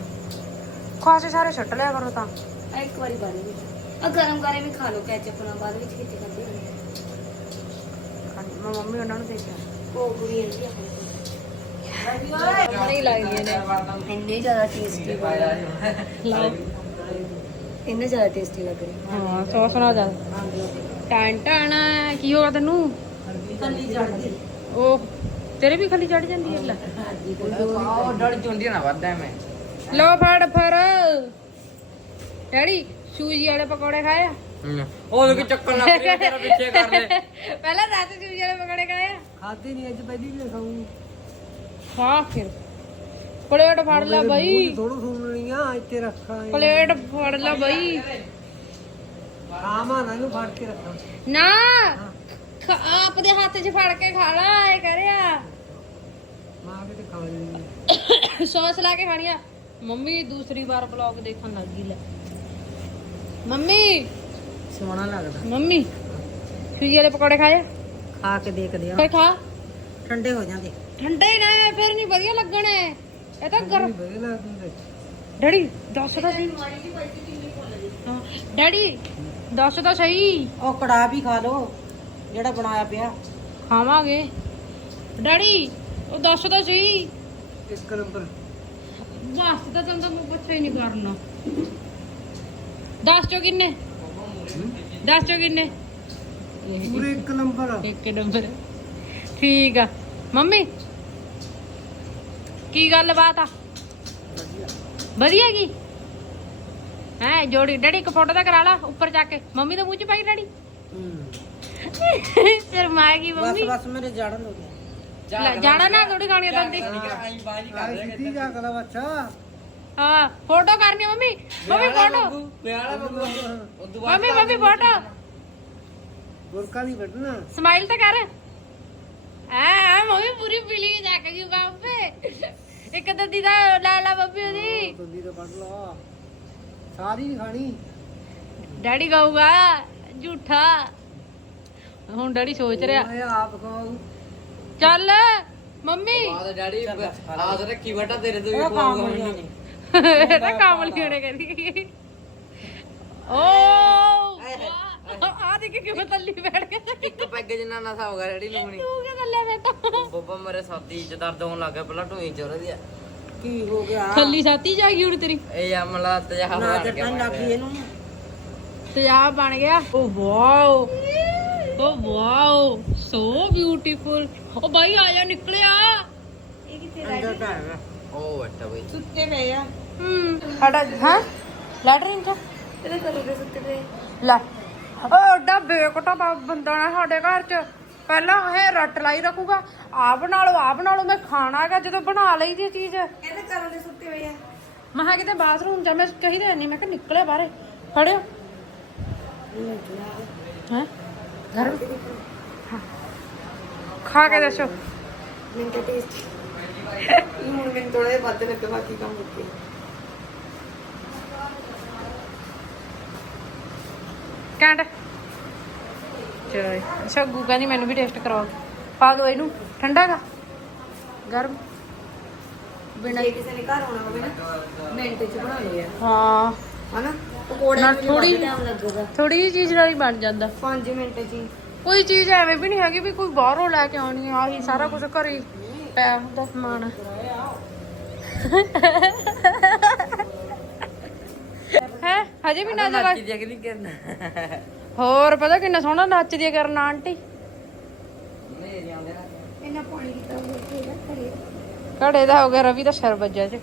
ਖਾਸੇ ਸਾਰੇ ਛੱਟ ਲਿਆ ਕਰੋ ਤਾਂ। ਆ ਇੱਕ ਵਾਰੀ ਬਾਰੇ ਵਿੱਚ। ਆ ਗਰਮ ਗਰਮ ਵੀ ਖਾ ਲਓ ਕੈਚਅਪ ਨਾਲ ਬਾਅਦ ਵਿੱਚ ਕਿਤੇ ਖਾਂਦੇ ਹੁੰਦੇ ਮੈਂ ਮੰਮੀ ਉਹਨਾਂ ਨੂੰ ਦੇਖਿਆ ਉਹ ਕੁੜੀ ਇਹਦੀ ਆਪਣੀ ਨਹੀਂ ਲੱਗਦੀਆਂ ਨੇ ਇੰਨੇ ਜ਼ਿਆਦਾ ਟੇਸਟੀ ਲਾਓ। ਇੰਨੇ ਜ਼ਿਆਦਾ ਟੇਸਟੀ ਲੱਗ ਰਹੇ। ਹਾਂ ਸੌਸ ਨਾਲ ਜਾ। ਟਾਂ ਟਾਂ ਕੀ ਹੋਗਾ ਤੈਨੂੰ? ਕੱਲੀ ਚੜਦੀ ਉਹ ਤੇਰੇ ਵੀ ਖਲੀ ਚੜ ਜਾਂਦੀ ਹੈ ਲੈ। ਉਹ ਡੜ ਚੁੰਦੀ ਨਾ ਵੱਧਦਾ ਮੈਂ ਲੋ ਫੜ ਫੜ। ਡੈਡੀ ਸੂਜੀ ਵਾਲੇ ਪਕੌੜੇ ਖਾਏ ਆ? ਉਹ ਲੋਕ ਚੱਕਰ ਲੱਗ ਰਿਹਾ ਤੇਰਾ ਪਿੱਛੇ ਕਰ ਲੈ ਪਹਿਲਾਂ ਦੱਸ ਸੂਜੀ ਵਾਲੇ ਪਕੌੜੇ ਖਾਏ ਆ? ਖਾਦੀ ਨਹੀਂ ਅੱਜ ਪਹਿਲੀ ਵੀ ਖਾਊਂ ਖਾ ਫਿਰ। ਪਲੇਟ ਫੜ ਲੈ ਬਈ। ਥੋੜੂ ਸੁਣਨੀ ਆ ਇੱਥੇ ਰੱਖਾਂ ਪਲੇਟ ਫੜ ਲੈ ਬਈ। ਆਮਾ ਨਾ ਨੂੰ ਫੜ ਕੇ ਰੱਖਾਂ। ਨਾ ਖ- ਆਪਦੇ ਹੱਥ 'ਚ ਫੜ ਕੇ ਖਾ ਲਾ ਇਹ ਕਰਿਆ ਮਾਂ ਕਿਤੇ ਖਾਣੀ ਸੌਸ ਲਾ ਕੇ ਖਾਣੀ ਆ। ਮੰਮੀ ਦੂਸਰੀ ਵਾਰ ਵਲੌਗ ਦੇਖਣ ਲੱਗ ਗਈ ਲੈ। ਮੰਮੀ। ਸੋਹਣਾ ਲੱਗਦਾ। ਮੰਮੀ ਸੂਜੀ ਵਾਲੇ ਪਕੌੜੇ ਖਾਏ? ਖਾ ਕੇ ਦੇਖਦੇ ਆ। ਫਿਰ ਖਾ। ਠੰਡੇ ਹੋ ਜਾਂਦੇ। ਠੰਡੇ ਨਾ ਫਿਰ ਨਹੀਂ ਵਧੀਆ ਲੱਗਣੇ। ਇਹ ਤਾਂ ਗਰਮ। ਵਧੀਆ ਲੱਗਦੇ ਡੈਡੀ ਦੱਸ ਤਾਂ ਸਹੀ। ਹਾਂ ਡੈਡੀ ਦੱਸ ਤਾਂ ਸਹੀ। ਉਹ ਕੜਾ ਵੀ ਖਾ ਲੋ ਜਿਹੜਾ ਬਣਾਇਆ ਪਿਆ। ਖਾਵਾਂਗੇ। ਡੈਡੀ ਉਹ ਦੱਸ ਤਾਂ ਸਹੀ। ਇੱਕ ਨੰਬਰ। ਦੱਸ ਤਾਂ ਤੈਨੂੰ ਤਾਂ ਮੈਂ ਪੁੱਛਿਆ ਹੀ ਨਹੀਂ ਕਰਨਾ। ਦੱਸ ਚੋ ਕਿੰਨੇ? ਦੱਸ ਚੋ ਕਿੰਨੇ? ਪੂਰੇ ਇੱਕ ਨੰਬਰ ਇੱਕ ਨੰਬਰ। ਠੀਕ ਆ। ਮੰਮੀ ਕੀ ਗੱਲ ਬਾਤ ਆ? ਵਧੀਆ। ਕੀ? ਹੈ ਜੋੜੀ ਡੈਡੀ ਇੱਕ ਫੋਟੋ ਤਾਂ ਕਰਾ ਲਾ ਉੱਪਰ ਜਾ ਕੇ। ਮੰਮੀ ਦੇ ਮੂੰਹ ਚ ਪਾਈ ਡੈਡੀ। ਸ਼ਰਮਾ ਗਈ ਬਸ ਮੰਮੀ? ਬਸ ਮੇਰੇ ਜੜਨ ਹੋ ਗਿਆ ਲੈ, ਜਾਣਾ ਨਾ ਥੋੜੀ ਖਾਣੀ ਦੰਦੀ ਆਈ ਬਾਜੀ ਕਰ ਲੈ ਸਿੱਧੀ ਜਾ ਕਲਾ ਬੱਚਾ। ਹਾਂ ਫੋਟੋ ਕਰਨੀ ਮੰਮੀ। ਮੰਮੀ ਫੋਟੋ ਪਿਆਲਾ ਬੱਬੂ ਉਦੋਂ ਮੰਮੀ ਮੰਮੀ ਫੋਟੋ ਗੁਰਕਾ ਨਹੀਂ ਵੱਢਣਾ। ਸਮਾਈਲ ਤਾਂ ਕਰ। ਆ ਆ ਮੰਮੀ ਪੂਰੀ ਪੀਲੀ ਚੱਕ ਗਈ ਬਾਪੇ ਇੱਕ ਦੰਦੀ ਦਾ ਲੈ ਲਾ ਬੱਬੀ ਉਹਦੀ। ਦੁੱਲੀ ਤੋਂ ਵੱਢ ਲਾ। ਸਾਰੀ ਨਹੀਂ ਖਾਣੀ। ਡੈਡੀ ਕਹੂਗਾ ਝੂਠਾ। ਹੁਣ ਡੈਡੀ ਸੋਚ ਰਿਹਾ। ਮੈਂ ਆਪ ਖਾਉ ਚੱਲ ਮੰਮੀ। ਆਹ ਡੈਡੀ ਆਹ ਰੱਖੀ ਬੈਠਾ ਤੇਰੇ ਤੋਂ ਵੀ ਉਹ ਕੰਮ ਨਹੀਂ ਇਹ ਤਾਂ ਕਾਮਲੀ ਹੋਣੇ ਕਹਿੰਦੀ। ਓ ਆ ਦੇਖ ਕਿਵੇਂ ਤੱਲੀ ਬੈਠ ਗਿਆ। ਇੱਕ ਪੈਗ ਜਿੰਨਾ ਨਸਾ ਹੋ ਗਿਆ ਨੂੰ ਹੁਣੀ ਤੂੰ ਕਿ ਥੱਲੇ ਬੈਠਾ ਬੱਬਾ ਮੇਰੇ ਸਾਥੀ ਚ ਦਰਦ ਹੋਣ ਲੱਗ ਗਿਆ ਪਹਿਲਾਂ ਢੂਈ ਚੋਰ ਦੀ ਕੀ ਹੋ ਗਿਆ? ਥੱਲੀ ਸਾਤੀ ਜਾ ਗਈ ਹੁਣ ਤੇਰੀ। ਇਹ ਅਮਲਾ ਤਜਾ ਨਾ ਬਣ ਤੇ ਗਿਆ ਪੈਨ ਲੱਗੀ ਇਹਨੂੰ। ਤੇਜ਼ਾਬ ਬਣ ਗਿਆ। Oh wow. Oh wow so beautiful ਓ ਬਾਈ ਆ ਜਾ ਨਿਕਲਿਆ। ਅੰਦਰ ਘਰ ਉਹ ਬੱਟਾ ਬਈ। ਸੁੱਤੇ ਪਏ ਆ। ਸਾਡਾ ਹਾਂ ਲੈਟਰਿੰਗ ਚ ਇਹਦੇ ਕਰੋਗੇ ਸੁੱਤੇ ਪਏ ਲੈ ਓ ਏਡਾ ਬੇਕਟਾ ਬੰਦਾ ਨਾ ਸਾਡੇ ਘਰ ਚ ਪਹਿਲਾਂ ਇਹ ਰੱਟ ਲਾਈ ਰੱਖੂਗਾ ਆ ਬਣਾ ਲਓ ਆ ਬਣਾ ਲਓ ਮੈਂ ਖਾਣਾ ਹੈਗਾ ਜਦੋਂ ਬਣਾ ਲਈ ਦੀ ਚੀਜ਼ ਇਹਦੇ ਕਰੋਗੇ ਸੁੱਤੇ ਪਏ ਆ ਮੈਂ ਕਿਹਾ ਕਿਤੇ ਬਾਥਰੂਮ ਜਾ ਮੈਂ ਨਹੀਂ ਮੈਂ ਕਿਹਾ ਨਿਕਲੇ ਬਾਹਰੇ ਫੜਿਓ ਹੈ ਘਰ ਹਾਂ। ਖਾ ਕੇ ਦੱਸੋ ਮੈਨੂੰ ਤਾਂ ਟੇਸਟ ਇਹ ਹੁਣ ਮੈਨੂੰ ਥੋੜਾ ਜਿਹਾ ਵੱਧ ਲੱਗਾ ਬਾਕੀ ਕੰਮ ਮੁੱਕੇ ਕੈਂਟ ਚਲੋ ਅੱਛਾ ਗੂ ਕਹਿੰਦੀ ਮੈਨੂੰ ਵੀ ਟੇਸਟ ਕਰਵਾਓ ਪਾ ਦਿਓ ਇਹਨੂੰ ਠੰਡਾ ਗਾ ਗਰਮ। ਬਿਨਾਂ ਜੇ ਕਿਸੇ ਨੇ ਘਰ ਆਉਣਾ ਹੋਵੇ ਨਾ ਮਿੰਟ ਚ ਬਣਾਉਣੀ ਆ ਹਾਂ। ਹਨਾ? ਪਕੌੜੇ ਨਾਲ ਥੋੜੀ- ਥੋੜੀ ਜਿਹੀ ਚੀਜ਼ ਨਾਲ ਹੀ ਬਣ ਜਾਂਦਾ। 5 ਮਿੰਟ ਚ ਹੀ। ਕੋਈ ਚੀਜ਼ ਐਵੇਂ ਵੀ ਨਹੀਂ ਹੈਗੀ ਵੀ ਕੋਈ ਬਾਹਰੋਂ ਲੈ ਕੇ ਆਉਣੀ ਆ ਆਹੀ ਸਾਰਾ ਕੁਝ ਘਰੇ ਹੀ ਪਿਆ ਹੁੰਦਾ ਸਮਾਨ। ਹੈ ਹਜੇ ਵੀ ਨਾ ਜਗਾ ਨੱਚੀ ਦੀ ਅਗਲੀ ਕਰਨਾ? ਹੋਰ ਪਤਾ ਕਿੰਨਾ ਸੋਹਣਾ ਨੱਚਦੀ ਆ ਕਰਨ ਆਂਟੀ। ਇਹਨਾਂ ਪਾਣੀ ਦੀ ਤਾਂ ਹੋਏਗਾ ਕਰੇ ਘੜੇ ਦਾ ਹੋ ਗਿਆ ਰਵੀ ਦਾ ਸਿਰ ਵੱਜਿਆ ਚ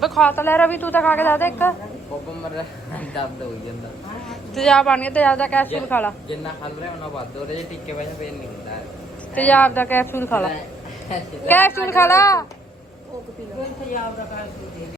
ਬੇ ਖਾ ਤਾਂ ਲੈ ਰਵੀ ਤੂੰ ਤਾਂ ਖਾ ਕੇ ਦੱਸ ਦੇ ਇੱਕ। ਬੱਬਾ ਮਰ ਦਰਦ ਹੋਈ ਜਾਂਦਾ। ਤੇਜ਼ਾਬ ਬਣ ਗਿਆ ਤੇਜ਼ਾਬ ਦਾ ਕੈਪਸੂਲ ਖਾ ਲਾ। ਜਿੰਨਾ ਖਾ ਰਿਹਾ ਉਹਨਾਂ ਵੱਧ। ਹੋ ਰਿਹਾ ਜੇ ਟਿੱਕੇ ਵਜਾ ਫੇਰ ਨਹੀਂ ਹੁੰਦਾ। ਤੇਜ਼ਾਬ ਦਾ ਕੈਪਸੂਲ ਖਾ ਲਾ। ਕੈਪਸੂਲ ਖਾ ਲਾ। ਉਹ ਪੰਜਾਬ ਦਾ ਘਰ ਸੀ